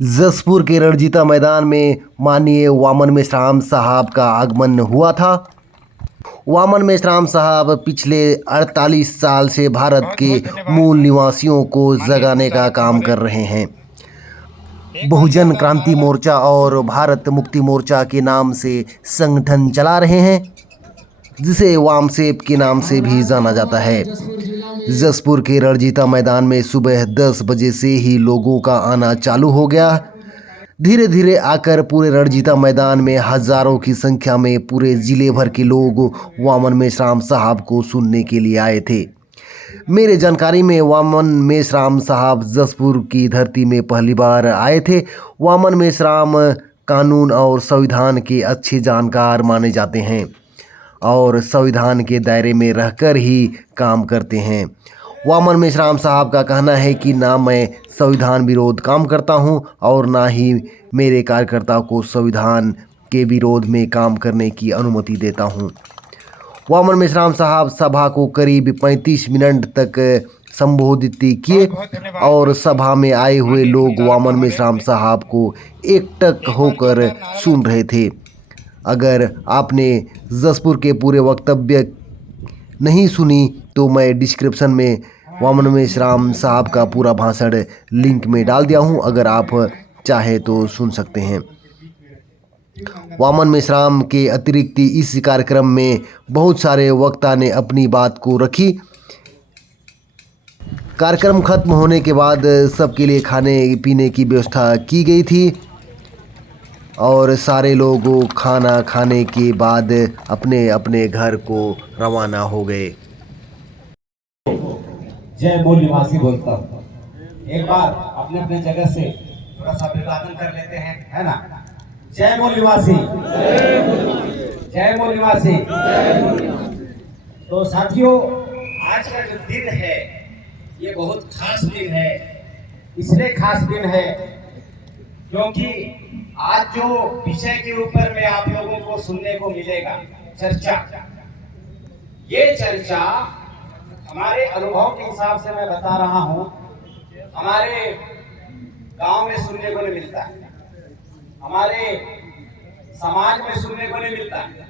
जसपुर के रणजीता मैदान में माननीय वामन मेश्राम साहब का आगमन हुआ था। वामन मेश्राम साहब पिछले 48 साल से भारत के मूल निवासियों को जगाने का काम कर रहे हैं। बहुजन क्रांति मोर्चा और भारत मुक्ति मोर्चा के नाम से संगठन चला रहे हैं, जिसे वामसेप के नाम से भी जाना जाता है। जसपुर के रणजीता मैदान में सुबह 10 बजे से ही लोगों का आना चालू हो गया। धीरे धीरे आकर पूरे रणजीता मैदान में हजारों की संख्या में पूरे जिले भर के लोग वामन मेश्राम साहब को सुनने के लिए आए थे। मेरे जानकारी में वामन मेश्राम साहब जसपुर की धरती में पहली बार आए थे। वामन मेश्राम कानून और संविधान के अच्छे जानकार माने जाते हैं और संविधान के दायरे में रहकर ही काम करते हैं। वामन मेश्राम साहब का कहना है कि ना मैं संविधान विरोध काम करता हूं और ना ही मेरे कार्यकर्ता को संविधान के विरोध में काम करने की अनुमति देता हूं। वामन मेश्राम साहब सभा को करीब 35 मिनट तक संबोधित किए और सभा में आए हुए लोग वामन मेश्राम साहब को एकटक होकर सुन रहे थे। अगर आपने जसपुर के पूरे वक्तव्य नहीं सुनी तो मैं डिस्क्रिप्शन में वामन मेश्राम साहब का पूरा भाषण लिंक में डाल दिया हूं, अगर आप चाहे तो सुन सकते हैं। वामन मेश्राम के अतिरिक्त इस कार्यक्रम में बहुत सारे वक्ता ने अपनी बात को रखी। कार्यक्रम खत्म होने के बाद सबके लिए खाने पीने की व्यवस्था की गई थी और सारे लोग खाना खाने के बाद अपने अपने घर को रवाना हो गए। जय मूल निवासी बोलता हूँ। एक बार अपने अपने जगह से थोड़ा सा अभिवादन कर लेते हैं, है ना। जय मूल निवासी, जय मूल निवासी। तो साथियों, आज का जो दिन है ये बहुत खास दिन है। इसलिए खास दिन है क्योंकि आज जो विषय के ऊपर में आप लोगों को सुनने को मिलेगा चर्चा, ये चर्चा हमारे अनुभव के हिसाब से मैं बता रहा हूं, हमारे गांव में सुनने को नहीं मिलता है, हमारे समाज में सुनने को नहीं मिलता है।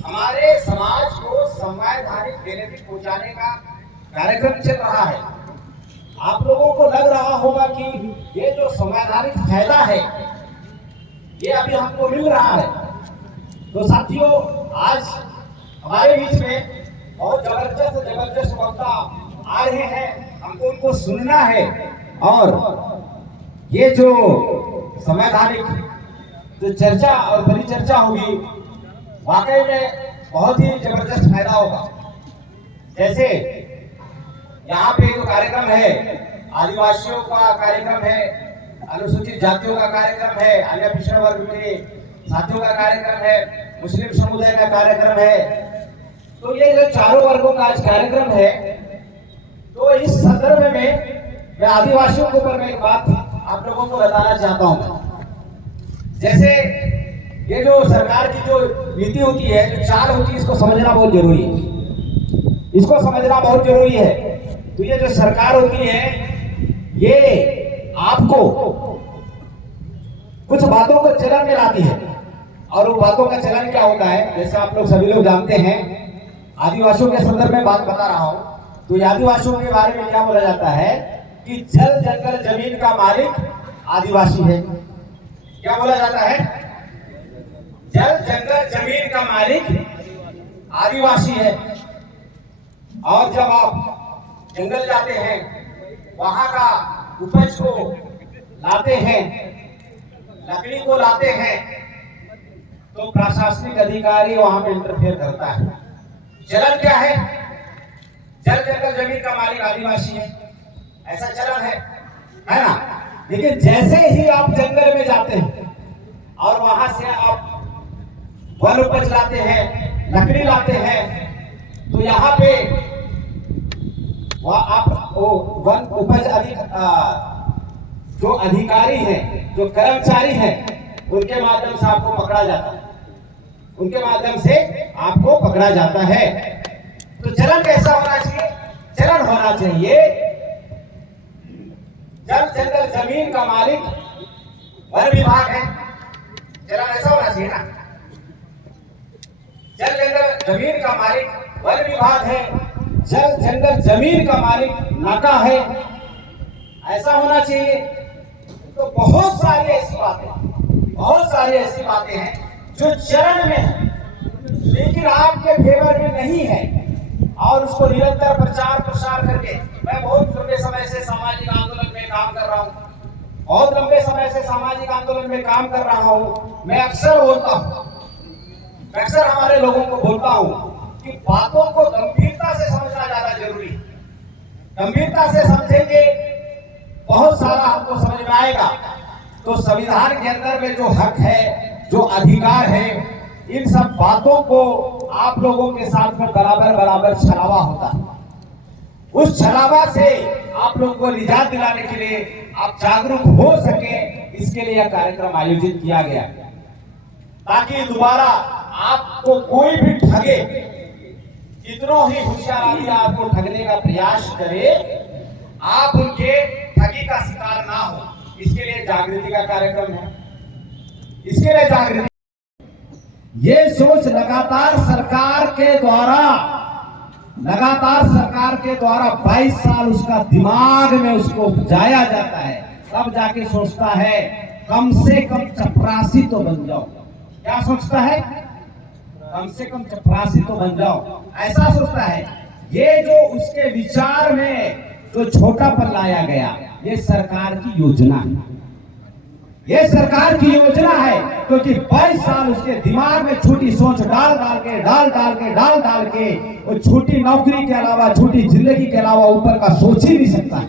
हमारे समाज को संवैधानिक बेनिफिट पहुंचाने का कार्यक्रम चल रहा है। आप लोगों को लग रहा होगा कि ये जो संवैधानिक फायदा है ये अभी हमको मिल रहा है। तो साथियों, आज हमारे बीच में बहुत जबरदस्त वक्ता आ रहे हैं, हमको उनको सुनना है और ये जो संवैधानिक जो चर्चा और परिचर्चा होगी वाकई में बहुत ही जबरदस्त फायदा होगा। जैसे यहाँ पे जो कार्यक्रम है, आदिवासियों का कार्यक्रम है, अनुसूचित जातियों का कार्यक्रम है, अन्य पिछड़ा वर्ग के साथियों का कार्यक्रम है, मुस्लिम समुदाय का कार्यक्रम है। तो ये जो चारों वर्गों का आज कार्यक्रम है, तो इस संदर्भ में मैं आदिवासियों के ऊपर में एक बात आप लोगों को बताना चाहता हूँ। जैसे ये जो सरकार की जो नीति होती है, जो चाल होती है, इसको समझना बहुत जरूरी है, इसको समझना बहुत जरूरी है। तो ये जो सरकार होती है ये आपको कुछ बातों को चलन में लाती है और वो बातों का चलन क्या होता है, जैसे आप लोग सभी लोग जानते हैं, आदिवासियों के संदर्भ में बात बता रहा हूं। तो आदिवासियों के बारे में क्या बोला जाता है कि जल जंगल जमीन का मालिक आदिवासी है। क्या बोला जाता है? जल जंगल जमीन का मालिक आदिवासी है। और जब आप जंगल जाते हैं, वहां का उपज को लाते हैं, लकड़ी को लाते हैं, तो प्रशासनिक अधिकारी वहां पे इंटरफेयर करता है। चलन क्या है? जल जंगल जमीन का मालिक आदिवासी है, ऐसा चलन है ना। लेकिन जैसे ही आप जंगल में जाते हैं और वहां से आप वन उपज लाते हैं, लकड़ी लाते हैं, तो यहाँ पे आप वो वन उपज जो अधिकारी हैं, जो कर्मचारी हैं, उनके माध्यम से आपको पकड़ा जाता है, उनके माध्यम से आपको पकड़ा जाता है। तो चलन कैसा होना चाहिए? चलन होना चाहिए जल जंगल जमीन का मालिक वन विभाग है। जरा ऐसा होना चाहिए ना, जल जंगल जमीन का मालिक वन विभाग है, जल जंगल जमीन का मालिक नाका है, ऐसा होना चाहिए। तो बहुत सारी ऐसी बातें हैं जो चरण में है लेकिन आपके फेवर में नहीं है, और उसको निरंतर प्रचार प्रसार करके मैं बहुत लंबे समय से सामाजिक आंदोलन में काम कर रहा हूँ, मैं अक्सर हमारे लोगों को बोलता हूँ कि बातों को गंभीरता से समझना ज्यादा जरूरी है। गंभीरता से समझेंगे बहुत सारा हमको समझ में आएगा। तो संविधान के अंदर में जो हक है, जो अधिकार है, इन सब बातों को आप लोगों के साथ में बराबर छलावा होता है। उस छलावा से आप लोगों को निजात दिलाने के लिए, आप जागरूक हो सके, इसके लिए यह कार्यक्रम आयोजित किया गया, ताकि दोबारा आपको कोई भी ठगे, कितनों ही होशियार आदमी आपको ठगने का प्रयास करे, आप उनके ठगी का शिकार ना हो। इसके लिए जागृति का कार्यक्रम है। इसके लिए जागृति, ये सोच लगातार सरकार के द्वारा 22 साल उसका दिमाग में उसको उपजाया जाता है, तब जाके सोचता है कम से कम चपरासी तो बन जाओ। क्या सोचता है? कम से कम चपरासी तो बन जाओ, ऐसा सोचता है। ये जो उसके विचार में जो छोटापन लाया गया, ये सरकार की योजना है। ये सरकार की योजना है, क्योंकि 22 साल उसके दिमाग में छोटी सोच डाल डाल के वो छोटी नौकरी के अलावा, छोटी जिंदगी के अलावा ऊपर का सोच ही नहीं सकता है।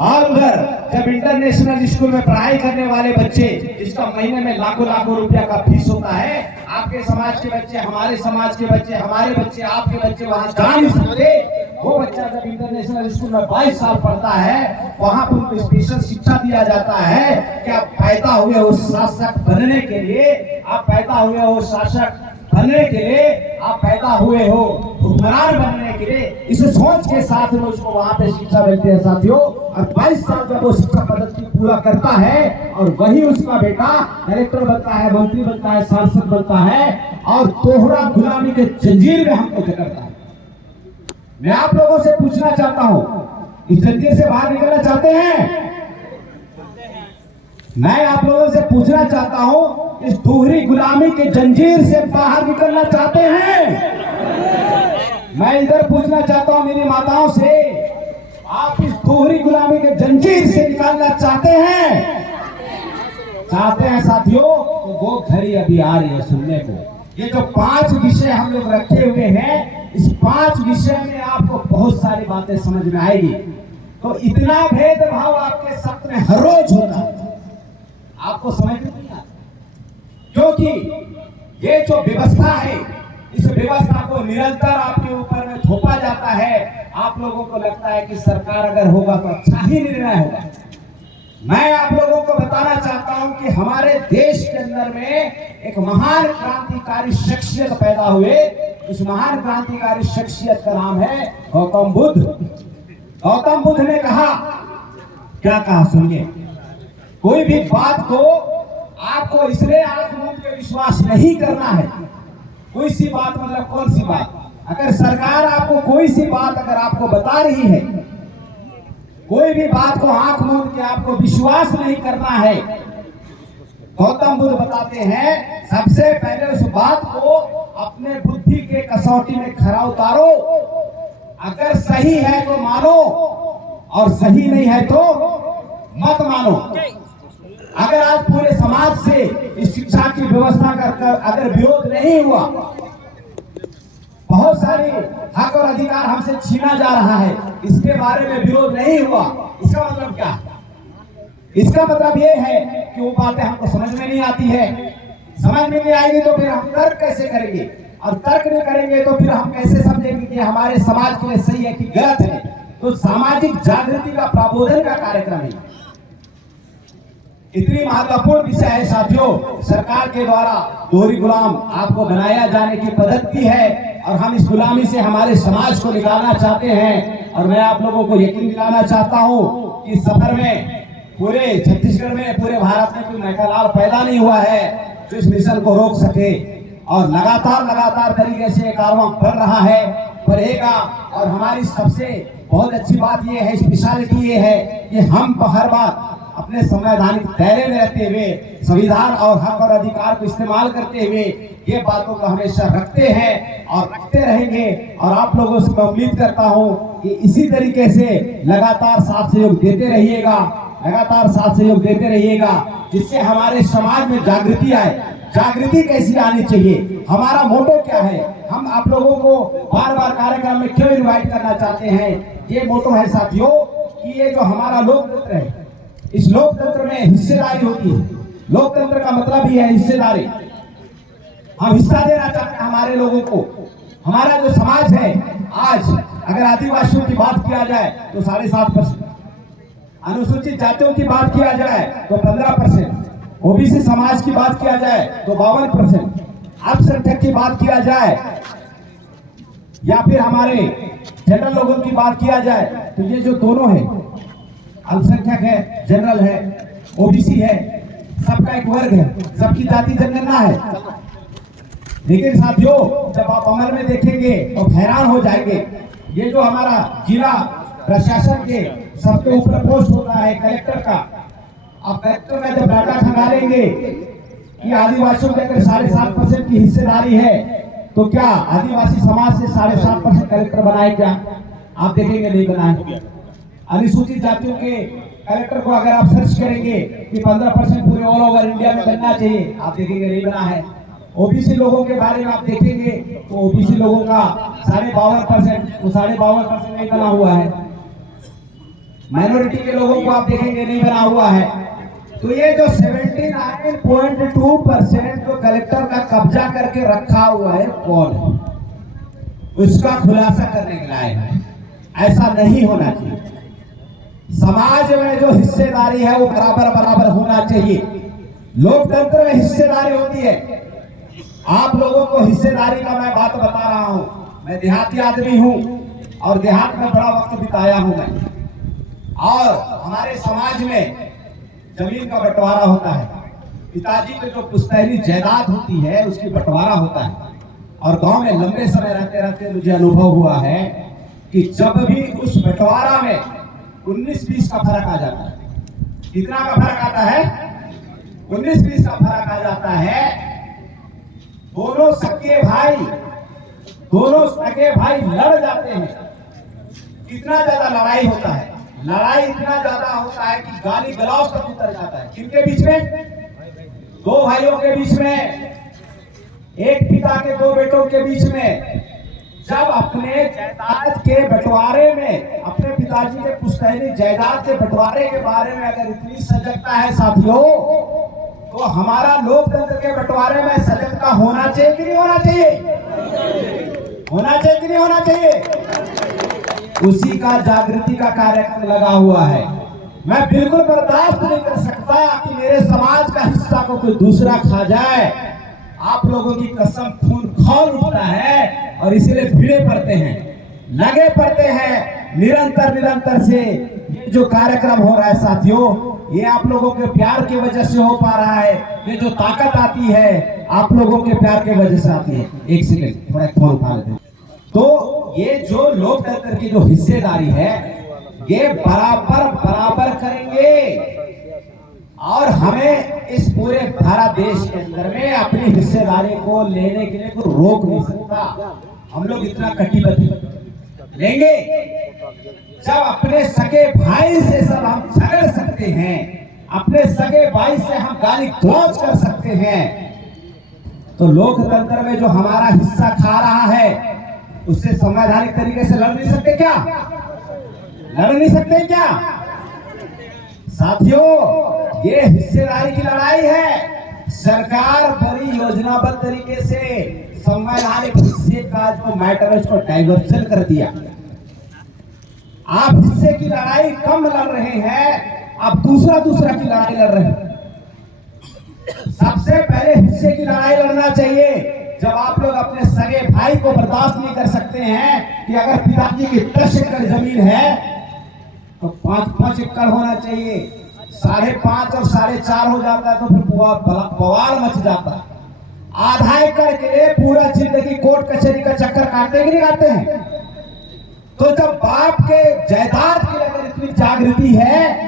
और उधर जब इंटरनेशनल स्कूल में पढ़ाई करने वाले बच्चे, जिसका महीने में लाखों रुपया का फीस होता है, आपके समाज के बच्चे, हमारे समाज के बच्चे, हमारे बच्चे, आपके बच्चे वहां जा नहीं सकते। वो बच्चा जब इंटरनेशनल स्कूल में 22 साल पढ़ता है, वहां पर उनको स्पेशल शिक्षा दिया जाता है कि आप पैदा हुए हो शासक बनने के लिए, आप पैदा हुए हो शासक बनने के लिए, आप पैदा हुए हो हुक्मरान बनने के लिए। इस सोच के साथ में उसको वहां पे शिक्षा मिलती है साथियों। और 22 साल जब वो शिक्षा पद्धति पूरा करता है, और वही उसका बेटा कलेक्टर बनता है, मंत्री बनता है, सांसद बनता है, और तोहरा गुलामी के जंजीर में हमको जकड़ता है। मैं आप लोगों से पूछना चाहता हूं, इस जंजीर से बाहर निकलना चाहते हैं? मैं आप लोगों से पूछना चाहता हूं, इस दोहरी गुलामी के जंजीर से बाहर निकलना चाहते हैं? मैं इधर पूछना चाहता हूं मेरी माताओं से, आप इस दोहरी गुलामी के जंजीर से निकालना चाहते हैं? चाहते हैं साथियों, तो वो घड़ी अभी आ रही है सुनने को। ये जो 5 विषय हम लोग रखे हुए हैं, इस 5 विषय में आपको बहुत सारी बातें समझ में आएगी। तो इतना भेदभाव आपके साथ में हर रोज होता है, आपको समझ में नहीं आता, क्योंकि ये जो व्यवस्था है, इस व्यवस्था को निरंतर आपके ऊपर में थोपा जाता है। आप लोगों को लगता है कि सरकार अगर होगा तो अच्छा ही निर्णय होगा। मैं आप लोगों को बताना चाहता हूं कि हमारे देश के अंदर में एक महान क्रांतिकारी शख्सियत पैदा हुए। इस महान क्रांतिकारी शख्सियत का नाम है गौतम बुद्ध। गौतम बुद्ध ने कहा, क्या कहा सुनिए, कोई भी बात को आपको इसलिए आंख मूंद के विश्वास नहीं करना है। कोई सी बात मतलब कौन सी बात? अगर सरकार आपको कोई सी बात अगर आपको बता रही है, कोई भी बात को आंख मूंद के आपको विश्वास नहीं करना है। गौतम बुद्ध बताते हैं, सबसे पहले उस बात को अपने बुद्धि के कसौटी में खरा उतारो। अगर सही है तो मानो, और सही नहीं है तो मत मानो। अगर आज पूरे समाज से इस शिक्षा की व्यवस्था का अगर विरोध नहीं हुआ, बहुत सारी हक और अधिकार हमसे छीना जा रहा है, इसके बारे में विरोध नहीं हुआ, इसका मतलब क्या है? इसका मतलब ये है कि वो बातें हमको समझ में नहीं आती है। समझ में नहीं आएगी तो फिर हम तर्क कैसे करेंगे, और तर्क नहीं करेंगे तो फिर हम कैसे समझेंगे कि हमारे समाज के लिए सही है कि गलत है। तो सामाजिक जागृति का प्रबोधन का कार्यक्रम है, इतनी महत्वपूर्ण विषय है साथियों। सरकार के द्वारा दोहरी गुलाम आपको बनाया जाने की पद्धति है, और हम इस गुलामी से हमारे समाज को निकालना चाहते हैं। और मैं आप लोगों को यकीन दिलाना चाहता हूं कि इस सफर में पूरे छत्तीसगढ़ में, पूरे भारत में कोई मैकालाल पैदा नहीं हुआ है जो इस मिशन को रोक सके। और लगातार तरीके से कारवां बढ़ रहा है, बढ़ेगा। और हमारी सबसे बहुत अच्छी बात यह है, स्पेशलिटी ये है कि हम हर बार अपने संवैधानिक दायरे में रहते हुए, संविधान और हक और अधिकार को इस्तेमाल करते हुए ये बातों को हमेशा रखते हैं और रखते रहेंगे। और आप लोगों से मैं उम्मीद करता हूं कि इसी तरीके से लगातार साथ सहयोग देते रहिएगा, लगातार साथ सहयोग देते रहिएगा, जिससे हमारे समाज में जागृति आए। जागृति कैसी आनी चाहिए, हमारा मोटो क्या है, हम आप लोगों को बार बार कार्यक्रम में क्यों इनवाइट करना चाहते हैं। ये मोटो है साथियों कि ये जो हमारा लोकतंत्र है, इस लोकतंत्र में हिस्सेदारी होती है। लोकतंत्र का मतलब ही है हिस्सेदारी। हम हिस्सा देना चाहते हैं हमारे लोगों को। हमारा जो समाज है, आज अगर आदिवासियों की बात किया जाए तो 7.5%, अनुसूचित जातियों की बात किया जाए तो 15%, ओबीसी समाज की बात किया जाए तो 52%, अल्पसंख्यक की बात किया जाए या फिर हमारे जनरल लोगों की बात किया जाए तो ये जो दोनों है, अल्पसंख्यक है, जनरल है, ओबीसी है, सबका एक वर्ग है, सबकी जाति जनगणना है। लेकिन साथियों, जब आप अमल में देखेंगे तो हैरान हो जाएंगे। ये जो हमारा जिला प्रशासन के सबके ऊपर पोस्ट होता है कलेक्टर का, अब कलेक्टर में जब डाटा खंगालेंगे कि आदिवासियों के अगर 7.5% की हिस्सेदारी है तो क्या आदिवासी समाज से 7.5% कलेक्टर बनाए? क्या आप देखेंगे नहीं बनाए। अनुसूचित जातियों के कलेक्टर को अगर आप सर्च करेंगे कि 15% पूरे ऑल ओवर इंडिया में बनना चाहिए, आप देखेंगे नहीं बना है। ओबीसी लोगों के बारे में आप देखेंगे तो ओबीसी लोगों का 52%, वो 52% नहीं बना हुआ है। माइनॉरिटी के लोगों को आप देखेंगे नहीं बना हुआ है। तो ये जो 79.2% जो कलेक्टर का कब्जा करके रखा हुआ है, कौन है? उसका खुलासा करने के लायक है। ऐसा नहीं होना चाहिए। समाज में जो हिस्सेदारी है वो बराबर होना चाहिए। लोकतंत्र में हिस्सेदारी होती है। आप लोगों को हिस्सेदारी का मैं बात बता रहा हूं। मैं देहाती आदमी हूं और देहात में बड़ा वक्त बिताया हूं मैं। और हमारे समाज में जमीन का बंटवारा होता है। पिताजी की जो पुश्तैनी जायदाद होती है उसकी बंटवारा होता है। और गांव में लंबे समय रहते रहते मुझे अनुभव हुआ है कि जब भी उस बंटवारा में 19-20 का फर्क आ जाता है। कितना का फर्क आता है? 19-20 का फर्क आ जाता है। दोनों सगे भाई लड़ जाते हैं। कितना ज्यादा लड़ाई होता है? लड़ाई इतना ज्यादा होता है कि गाली गलौज तक उतर जाता है। किनके बीच में? दो भाइयों के बीच में, एक पिता के दो बेटों के बीच में। जब अपने जायदाद के बंटवारे में, अपने पिताजी के पुश्तैनी जायदाद के बंटवारे के बारे में अगर इतनी सजगता है साथियों, तो हमारा लोकतंत्र के बंटवारे में सजगता होना चाहिए कि नहीं होना चाहिए? होना चाहिए कि नहीं होना चाहिए? उसी का जागृति का कार्यक्रम लगा हुआ है। मैं बिल्कुल बर्दाश्त नहीं कर सकता कि मेरे समाज का हिस्सा को कोई दूसरा खा जाए। आप लोगों की कसम खून खौल उठता है और इसीलिए भिड़े पड़ते हैं, लगे पड़ते हैं निरंतर से। ये जो कार्यक्रम हो रहा है साथियों, ये आप लोगों के प्यार की वजह से हो पा रहा है। ये जो ताकत आती है आप लोगों के प्यार की वजह से आती है। एक सेकंड, थोड़ा फोन उठा लेते हैं। तो ये जो लोकतंत्र की जो हिस्सेदारी है, ये बराबर करेंगे और हमें इस पूरे भारत देश के अंदर में अपनी हिस्सेदारी को लेने के लिए कोई रोक नहीं सकता। हम लोग इतना कटिबद्ध लेंगे जब अपने सगे भाई से सब हम झगड़ सकते हैं, अपने सगे भाई से हम गाली गलौज कर सकते हैं, तो लोकतंत्र में जो हमारा हिस्सा खा रहा है उससे संवैधानिक तरीके से लड़ नहीं सकते क्या? लड़ नहीं सकते क्या? साथियों, ये हिस्सेदारी की लड़ाई है। सरकार बड़ी योजनाबद्ध तरीके से संवैधानिक हिस्से का जो मैटर है उसको डाइवर्जन कर दिया। आप हिस्से की लड़ाई कम लड़ रहे हैं, आप दूसरा की लड़ाई लड़ रहे हैं। सबसे पहले हिस्से की लड़ाई लड़ना चाहिए। जब आप लोग अपने सगे भाई को बर्दाश्त नहीं कर सकते हैं कि अगर पिताजी की 10 एकड़ जमीन है तो 5-5 एकड़ होना चाहिए, 5.5 और 4.5 हो जाता है तो फिर बवाल मच जाता है। आधा एकड़ के लिए पूरा जिंदगी कोर्ट कचहरी का चक्कर काटते कि नहीं काटते हैं? तो जब बाप के जायदाद के लिए अगर इतनी जागृति है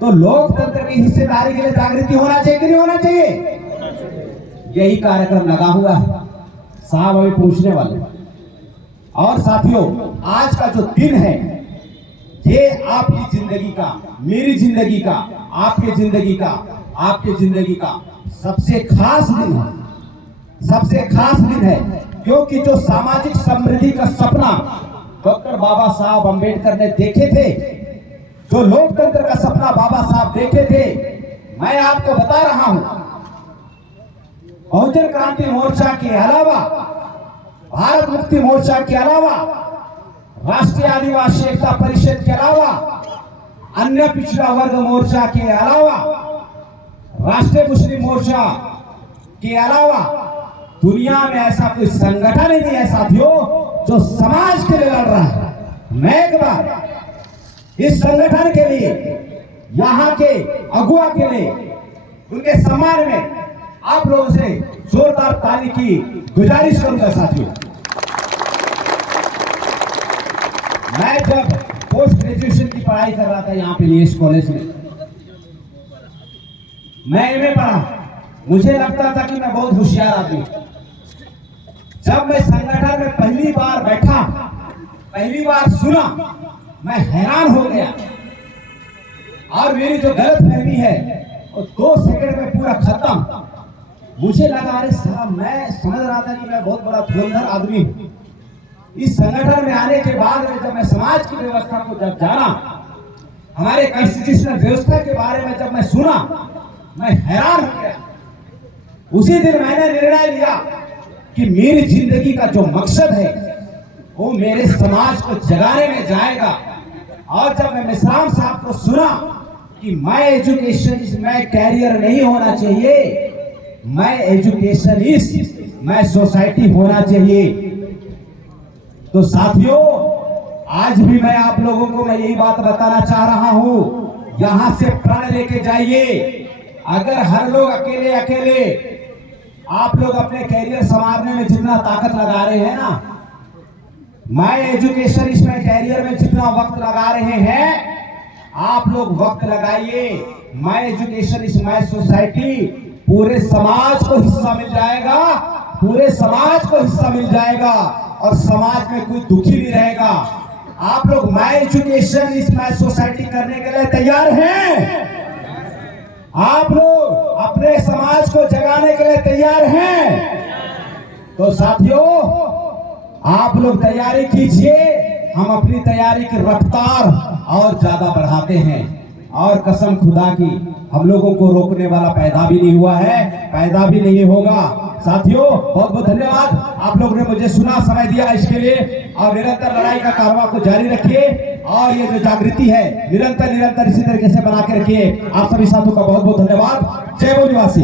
तो लोकतंत्र की हिस्सेदारी के लिए जागृति होना चाहिए कि नहीं होना चाहिए? यही कार्यक्रम लगा हुआ है साहब, अभी पूछने वाले। और साथियों, आज का जो दिन है ये आपकी जिंदगी का, मेरी जिंदगी का, आपके जिंदगी का, आपके जिंदगी का सबसे खास दिन है, सबसे खास दिन है। क्योंकि जो सामाजिक समृद्धि का सपना डॉक्टर बाबा साहब अंबेडकर ने देखे थे, जो लोकतंत्र का सपना बाबा साहब देखे थे, मैं आपको बता रहा हूं, बहुजन क्रांति मोर्चा के अलावा, भारत मुक्ति मोर्चा के अलावा, राष्ट्रीय आदिवासी एकता परिषद के अलावा, अन्य पिछड़ा वर्ग मोर्चा के अलावा, राष्ट्रीय मुस्लिम मोर्चा के अलावा दुनिया में ऐसा कोई संगठन ही नहीं है साथियों जो समाज के लिए लड़ रहा है। मैं एक बार इस संगठन के लिए, यहाँ के अगुआ के लिए, उनके सम्मान में आप लोगों से जोरदार ताली की गुजारिश करूंगा साथियों। मैं जब पोस्ट ग्रेजुएशन की पढ़ाई कर रहा था यहाँ पे नीएस कॉलेज में, मैं एमए पढ़ा, मुझे लगता था कि मैं बहुत होशियार आदमी। जब मैं संगठन में पहली बार बैठा, पहली बार सुना, मैं हैरान हो गया और मेरी जो गलतफहमी है वो 2 सेकंड में पूरा खत्म। मुझे लगा अरे साहब, मैं समझ रहा था कि मैं बहुत बड़ा धुरंधर आदमी हूं। इस संगठन में आने के बाद में जब मैं समाज की व्यवस्था को जब जाना, हमारे कॉन्स्टिट्यूशनल व्यवस्था के बारे में जब मैं सुना, मैं हैरान हो गया। उसी दिन मैंने निर्णय लिया कि मेरी जिंदगी का जो मकसद है वो मेरे समाज को जगाने में जाएगा। और जब मैं मेश्राम साहब को सुना कि मैं एजुकेशनिस्ट, मैं कैरियर नहीं होना चाहिए, मैं एजुकेशनिस्ट, मैं सोसाइटी होना चाहिए, तो साथियों आज भी मैं आप लोगों को मैं यही बात बताना चाह रहा हूं, यहां से प्रण लेके जाइए। अगर हर लोग अकेले अकेले आप लोग अपने कैरियर संवारने में जितना ताकत लगा रहे हैं ना, मैं एजुकेशन इसमें कैरियर में जितना वक्त लगा रहे हैं, आप लोग वक्त लगाइए। मैं एजुकेशन इस मैं सोसाइटी, पूरे समाज को हिस्सा मिल जाएगा, पूरे समाज को हिस्सा मिल जाएगा और समाज में कोई दुखी नहीं रहेगा। आप लोग मैं एजुकेशन इस मैं सोसाइटी करने के लिए तैयार हैं? आप लोग अपने समाज को जगाने के लिए तैयार हैं? तो साथियों आप लोग तैयारी कीजिए, हम अपनी तैयारी की रफ्तार और ज्यादा बढ़ाते हैं। और कसम खुदा की हम लोगों को रोकने वाला पैदा भी नहीं हुआ है, पैदा भी नहीं होगा। साथियों बहुत बहुत धन्यवाद, आप लोगों ने मुझे सुना, समय दिया इसके लिए। और निरंतर लड़ाई का कारवां को जारी रखिए और ये जो जागृति है निरंतर निरंतर इसी तरीके से बना के रखिए। आप सभी साथियों का बहुत बहुत धन्यवाद। जय बोल निवासी।